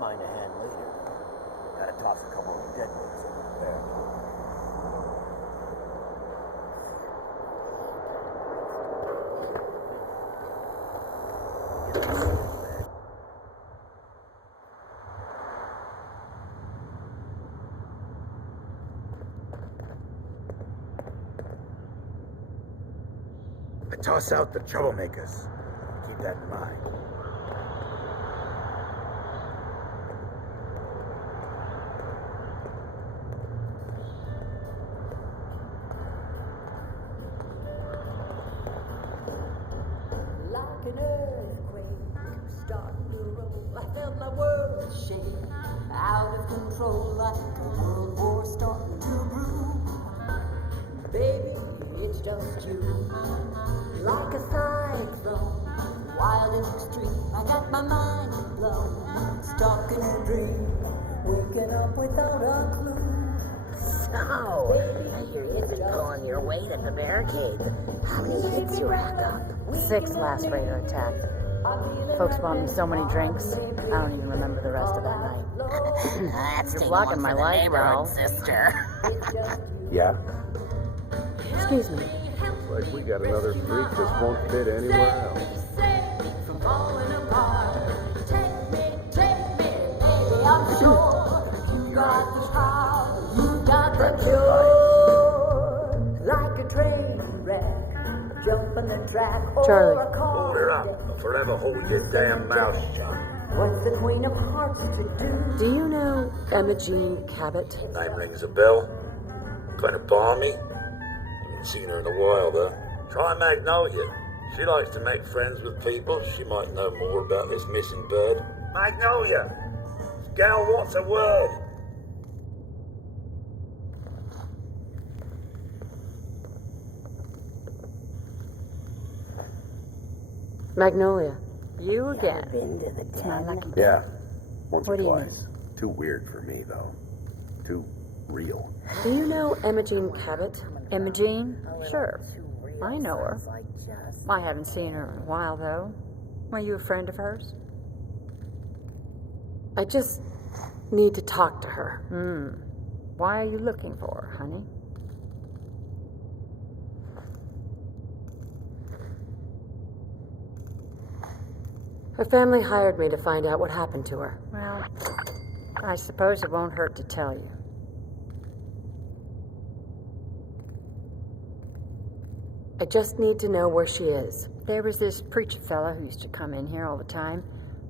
mind a hand later. Gotta toss a couple of dead ones over there. I toss out the troublemakers. Keep that in mind. Like an earthquake starting to roll, I felt my world shake, out of control, like a world war starting to brew. Baby, it's just you, like a cyclone, wild and extreme. I got my mind blown, stuck in a dream, waking up without a clue. So, I hear you've been pulling your weight at the barricades. How many hits you rack up? 6 last raider attack. Folks bought me so many drinks, I don't even remember the rest of that night. That's You're taking blocking one my for the life, neighborhood, pal. sister. Yeah? Excuse me. Looks like we got another freak that won't fit anywhere else. From falling apart, take me, baby, I'm sure you got the power, you got the cure. Like a train wreck, jumping the track, Charlie. or a car. Hold her up. Forever hold your damn mouth shut. What's the Queen of Hearts to do? Do you know Emma Jean Cabot? Name rings a bell. Kind of balmy. Haven't seen her in a while, though. Try Magnolia. She likes to make friends with people. She might know more about this missing bird. Magnolia! Gal, what's a word? Magnolia. You again. Been to the It's my den? lucky day. Yeah, once What or do you twice. Too weird for me, though. Too real. Do you know Emma Jean Cabot? Emma Jean? Sure. I know her. I haven't seen her in a while, though. Were you a friend of hers? I just need to talk to her. Why are you looking for her, honey? Her family hired me to find out what happened to her. Well, I suppose it won't hurt to tell you. I just need to know where she is. There was this preacher fella who used to come in here all the time.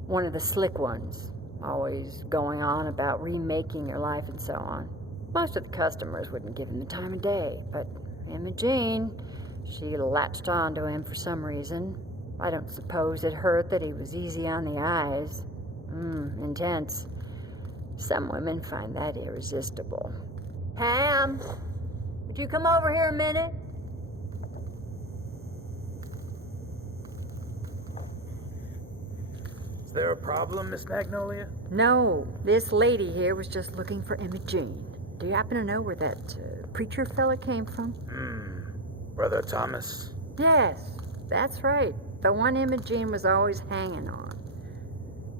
One of the slick ones. Always going on about remaking your life and so on. Most of the customers wouldn't give him the time of day, but Emma Jean, she latched on to him for some reason. I don't suppose it hurt that he was easy on the eyes. Intense. Some women find that irresistible. Pam, would you come over here a minute? Is there a problem, Miss Magnolia? No, this lady here was just looking for Emma Jean. Do you happen to know where that preacher fella came from? Brother Thomas? Yes, that's right. The one Emma Jean was always hanging on.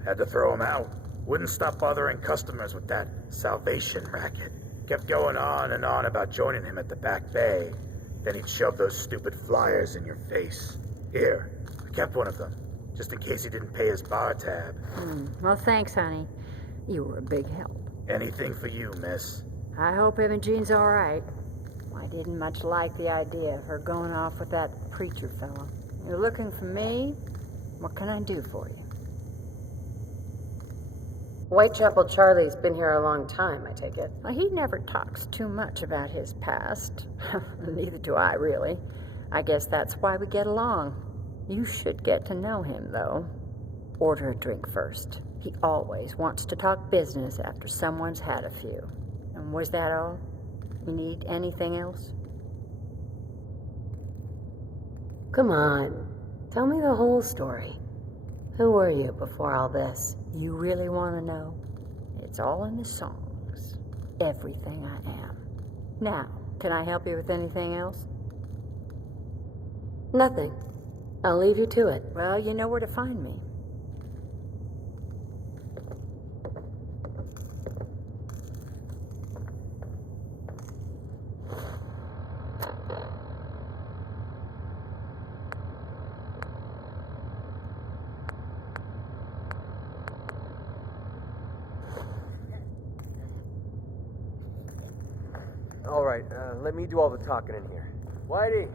Had to throw him out. Wouldn't stop bothering customers with that salvation racket. Kept going on and on about joining him at the back bay. Then he'd shove those stupid flyers in your face. Here, I kept one of them, just in case he didn't pay his bar tab. Well, thanks, honey. You were a big help. Anything for you, miss. I hope Emma Jean's all right. I didn't much like the idea of her going off with that preacher fellow. You're looking for me? What can I do for you? Whitechapel Charlie's been here a long time, I take it. Well, he never talks too much about his past. Neither do I, really. I guess that's why we get along. You should get to know him, though. Order a drink first. He always wants to talk business after someone's had a few. And was that all? You need anything else? Come on. Tell me the whole story. Who were you before all this? You really want to know? It's all in the songs. Everything I am. Now, can I help you with anything else? Nothing. I'll leave you to it. Well, you know where to find me. All right, let me do all the talking in here. Whitey,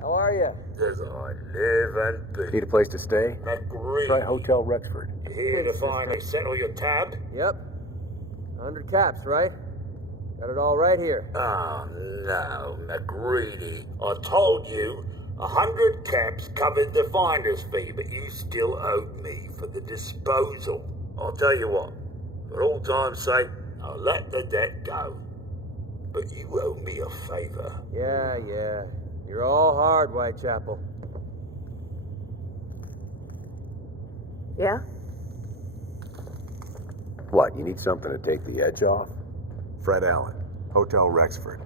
how are you? As I live and be. Need a place to stay? Agree. Try Hotel Rexford. You here to finally settle your tab? Yep. 100 caps, right? Got it all right here. Oh, no, McGreedy. I told you 100 caps covered the finder's fee, but you still owed me for the disposal. I'll tell you what, for all time's sake, I'll let the debt go. But you owe me a favor. Yeah. You're all hard, Whitechapel. Yeah? What, you need something to take the edge off? Fred Allen, Hotel Rexford.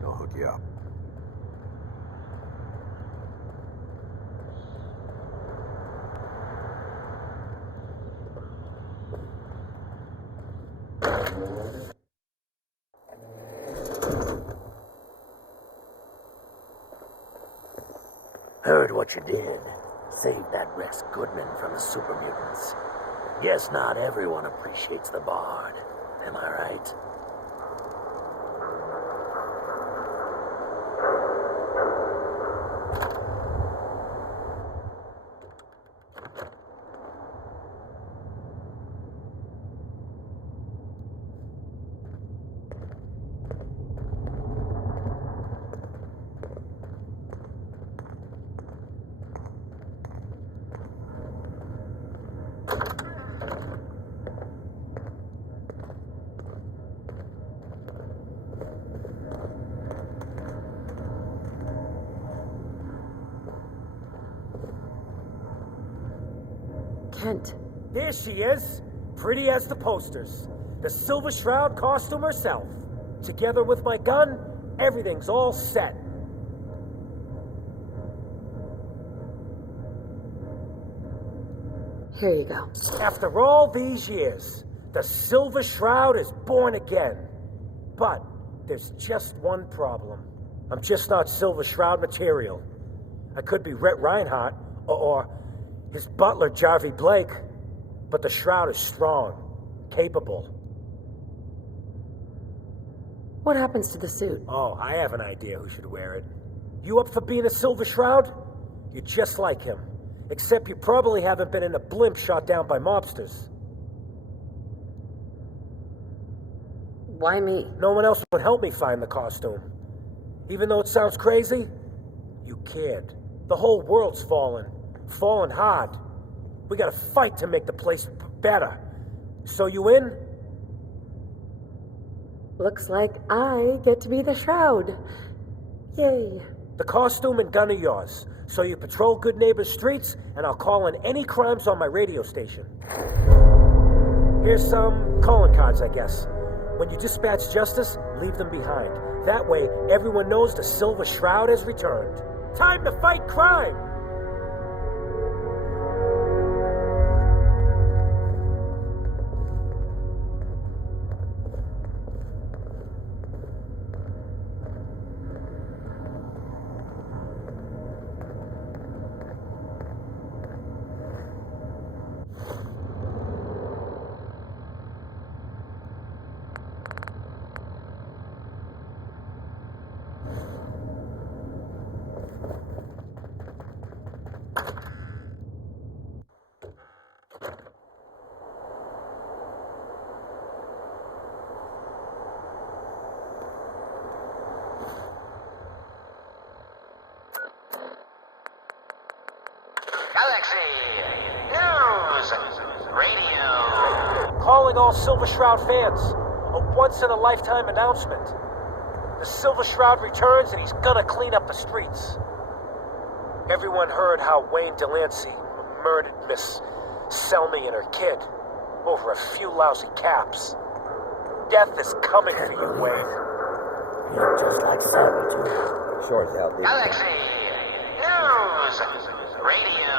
He'll hook you up. Heard what you did. Saved that Rex Goodman from the super mutants. Guess not everyone appreciates the Bard. Am I right? Kent. There she is, pretty as the posters. The Silver Shroud costume herself. Together with my gun, everything's all set. Here you go. After all these years, the Silver Shroud is born again. But there's just one problem. I'm just not Silver Shroud material. I could be Rhett Reinhardt, or his butler, Jarvie Blake. But the Shroud is strong, capable. What happens to the suit? Oh, I have an idea who should wear it. You up for being a Silver Shroud? You're just like him. Except you probably haven't been in a blimp shot down by mobsters. Why me? No one else would help me find the costume. Even though it sounds crazy, you can't. The whole world's fallen. Fallen hard. We gotta fight to make the place better. So you in? Looks like I get to be the Shroud. Yay. The costume and gun are yours. So you patrol good neighbors' streets, and I'll call in any crimes on my radio station. Here's some calling cards, I guess. When you dispatch justice, leave them behind. That way, everyone knows the Silver Shroud has returned. Time to fight crime! Galaxy News Radio. Calling all Silver Shroud fans. A once-in-a-lifetime announcement. The Silver Shroud returns and he's gonna clean up the streets. Everyone heard how Wayne Delancey murdered Miss Selmy and her kid over a few lousy caps. Death is coming for you, Wayne. You look just like Sarah, too. Short out the Galaxy News Radio.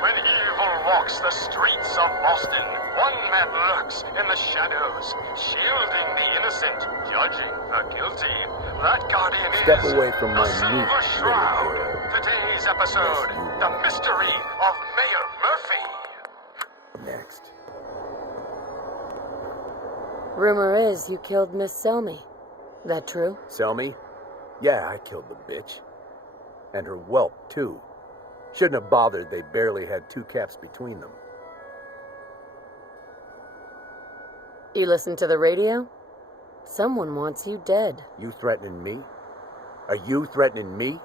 When evil walks the streets of Boston, one man lurks in the shadows, shielding the innocent, judging the guilty. That guardian Step is away from the my Silver meat, Shroud. little hero. Today's episode, the mystery of Mayor Murphy. Next. Rumor is you killed Miss Selmy. That true? Selmy? Yeah, I killed the bitch. And her whelp, too. Shouldn't have bothered, they barely had 2 caps between them. You listen to the radio? Someone wants you dead. You threatening me? Are you threatening me?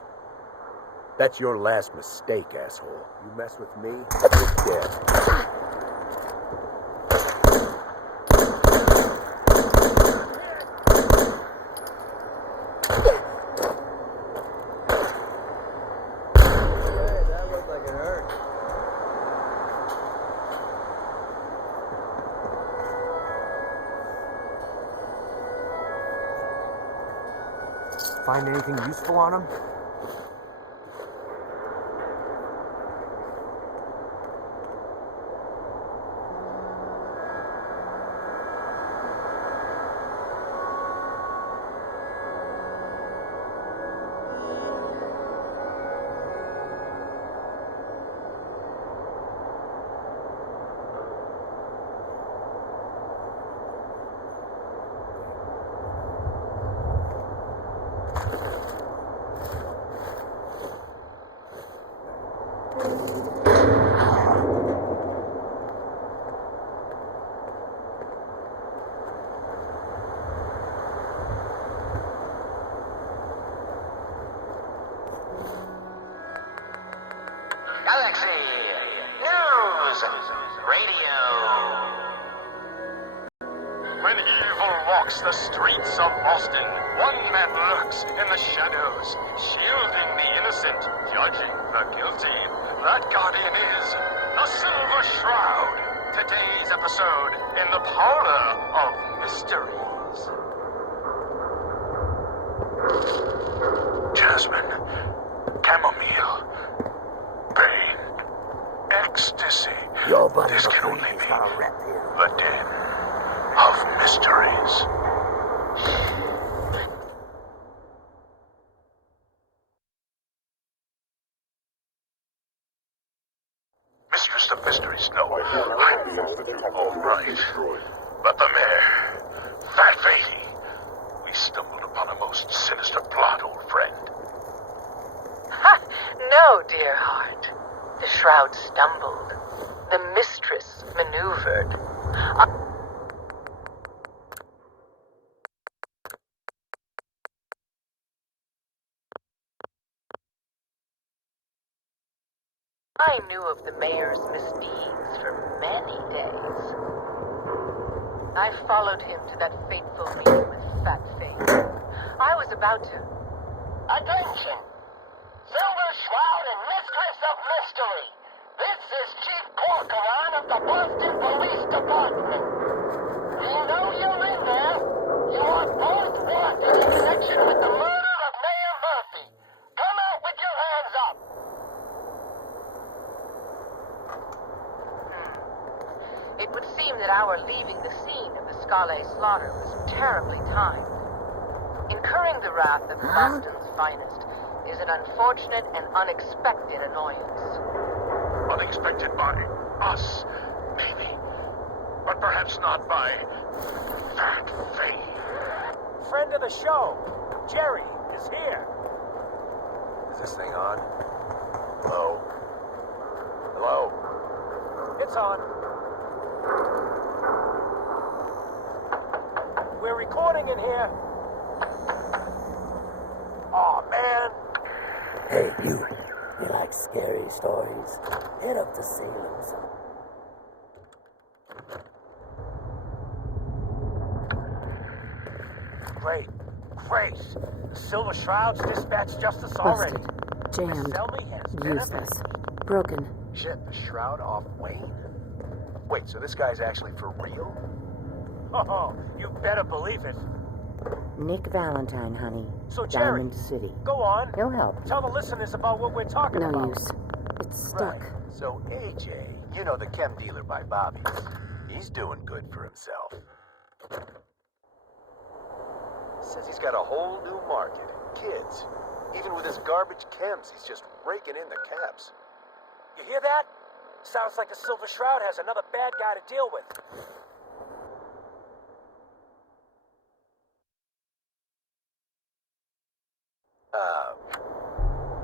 That's your last mistake, asshole. You mess with me, you're dead. Find anything useful on him? Galaxy News Radio. When evil walks the streets of Boston, one man lurks in the shadows, shielding the innocent, judging the guilty. That guardian is the Silver Shroud. Today's episode in the Parlor of Mysteries. Jasmine, chamomile, pain, ecstasy. Your buddy This can only McCready's be got a rep here. the den of mysteries. Mistress of Mysteries, no. All right. But the mayor, Fat Fady, we stumbled upon a most sinister plot, old friend. No, dear heart. The shroud stumbled. The mistress maneuvered. I knew of the mayor's misdeeds for many days. I followed him to that fateful meeting with Fat Fate. I was about to... Attention! Silver Shroud and Mistress of Mystery. This is Chief Corcoran of the Boston Police Department. You know you're in there. You are both wanted in connection with the murder of Mayor Murphy. Come out with your hands up. It would seem that our leaving the scene of the Scala slaughter was terribly timed. Incurring the wrath of Boston's finest is an unfortunate and unexpected annoyance. Unexpected by us, maybe. But perhaps not by Fat Fade. Friend of the show, Jerry, is here. Is this thing on? Hello? Hello? It's on. We're recording in here. Aw, man. Hey, you. You like scary stories? Head up to Salem's. Great. Great. The Silver Shroud's dispatched justice already. Busted. Jammed. Selmy has been Useless. Broken. Shit, the shroud off Wayne? Wait, so this guy's actually for real? Oh, you better believe it. Nick Valentine, honey. So, Jerry, Diamond City. go on. He'll help. Tell the listeners about what we're talking No about. use. It's stuck. Right. So AJ, you know the chem dealer by Bobby's. He's doing good for himself. Says he's got a whole new market. Kids. Even with his garbage chems, he's just raking in the cabs. You hear that? Sounds like the Silver Shroud has another bad guy to deal with.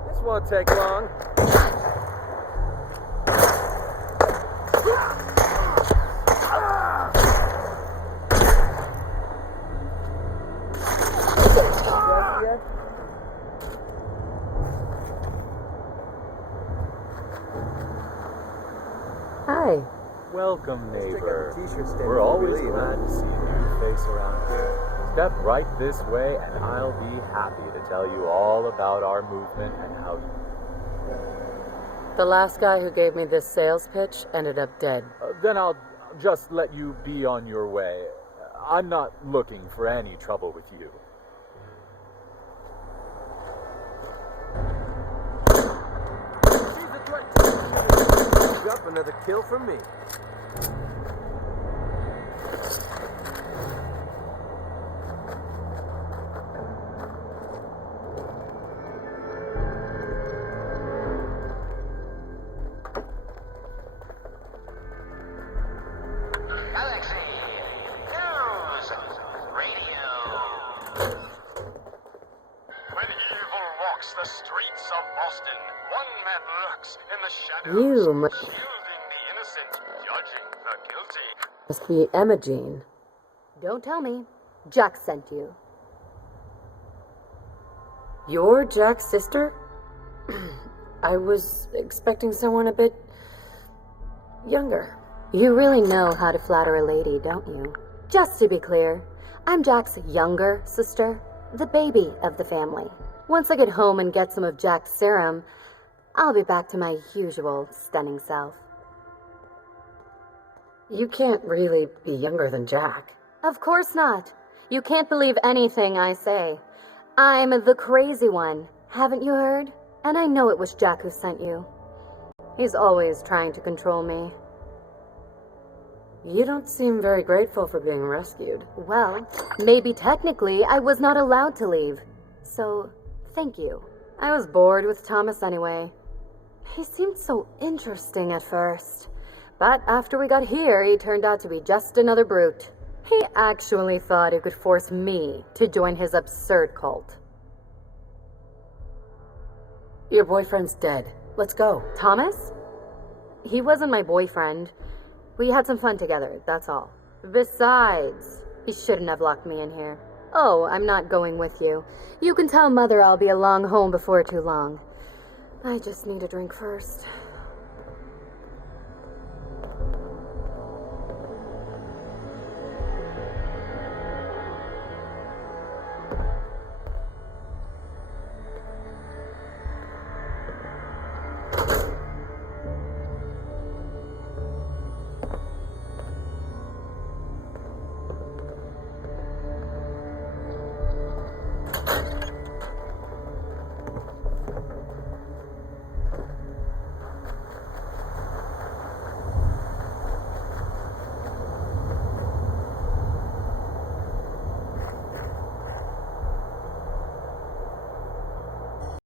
This won't take long. Hi. Welcome, neighbor. T-shirt stand We're before we always leave, glad huh? to see a new face around here. Step right this way, and I'll be happy to tell you all about our movement and how you... The last guy who gave me this sales pitch ended up dead. Then I'll just let you be on your way. I'm not looking for any trouble with you. She's a threat. Up another kill for me. Galaxy News Radio. When evil walks the streets of Boston, one man lurks in the shadows, You shielding the innocent, judging the guilty. must be Emma Jean. Don't tell me. Jack sent you. You're Jack's sister? I was expecting someone a bit younger. You really know how to flatter a lady, don't you? Just to be clear, I'm Jack's younger sister, the baby of the family. Once I get home and get some of Jack's serum, I'll be back to my usual stunning self. You can't really be younger than Jack. Of course not. You can't believe anything I say. I'm the crazy one, haven't you heard? And I know it was Jack who sent you. He's always trying to control me. You don't seem very grateful for being rescued. Well, maybe technically I was not allowed to leave. So, thank you. I was bored with Thomas anyway. He seemed so interesting at first. But after we got here, he turned out to be just another brute. He actually thought he could force me to join his absurd cult. Your boyfriend's dead. Let's go. Thomas? He wasn't my boyfriend. We had some fun together, that's all. Besides, he shouldn't have locked me in here. Oh, I'm not going with you. You can tell Mother I'll be along home before too long. I just need a drink first.